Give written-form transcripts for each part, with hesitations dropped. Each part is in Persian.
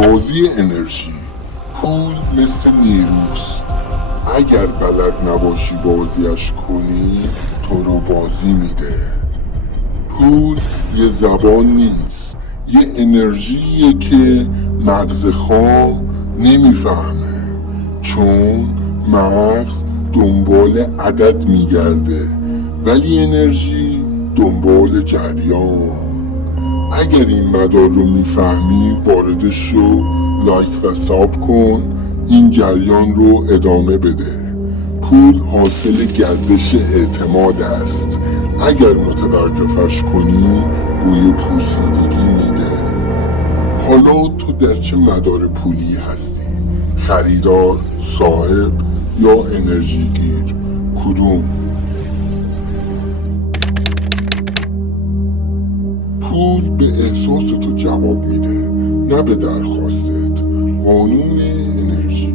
بازی انرژی. پول مثل نیروست. اگر بلد نباشی بازیش کنی تو رو بازی میده. پول یه زبان نیست، یه انرژیه که مغز خام نمیفهمه، چون مغز دنبال عدد میگرده ولی انرژی دنبال جریان. اگر این مدار رو میفهمی واردش شو، لایک و ساب کن، این جریان رو ادامه بده. پول حاصل گردش اعتماد است. اگر متوقفش کنی بوی پوسیدگی میده. حالا تو در چه مدار پولی هستی؟ خریدار، صاحب یا انرژی گیر؟ کدوم؟ پول به احساس تو جواب میده، نه به درخواستت. قانون انرژی.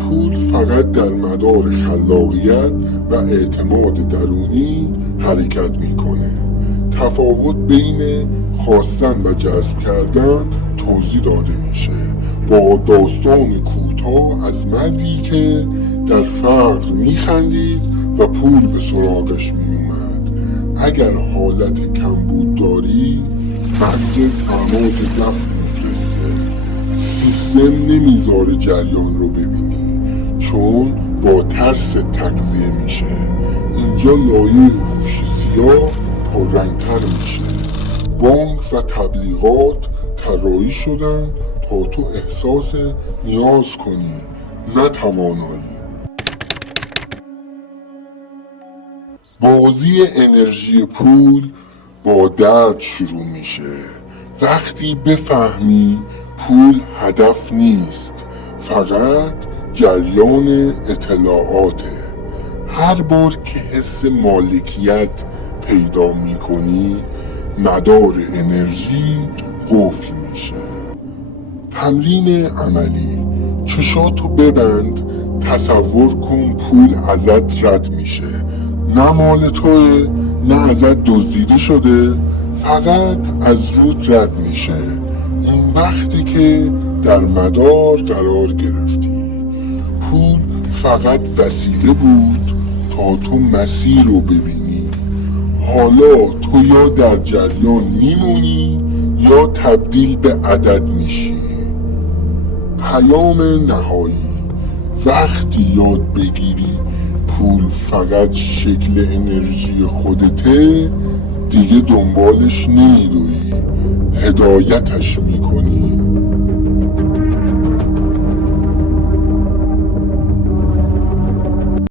پول فقط در مدار خلاقیت و اعتماد درونی حرکت میکنه. تفاوت بین خواستن و جذب کردن توضیح داده میشه با داستان کوتاه از مردی که در فقر میخندید و پول به سراغش میومد. اگر حالت کمبود داری مغز تماد دفت میفرسته. سیستم نمیذاره جریان رو ببینی، چون با ترس تغذیه میشه. اینجا لایه هوش سیاه پررنگتر میشه. بانک و تبلیغات طراحی شدن تا تو احساس نیاز کنی، نه توانایی. بازی انرژی پول با درد شروع میشه. وقتی بفهمی پول هدف نیست، فقط جریان اطلاعاته. هر بار که حس مالکیت پیدا میکنی مدار انرژی قفل میشه. تمرین عملی. چشاتو ببند، تصور کن پول ازت رد میشه. نه مال توه، نه ازت دزدیده شده، فقط از رود رد میشه. اون وقتی که در مدار قرار گرفتی. پول فقط وسیله بود تا تو مسیر رو ببینی. حالا تو یا در جریان میمونی یا تبدیل به عدد میشی. پیام نهایی. وقتی یاد بگیری پول فقط شکل انرژی خودته، دیگه دنبالش نمیدوی، هدایتش میکنی.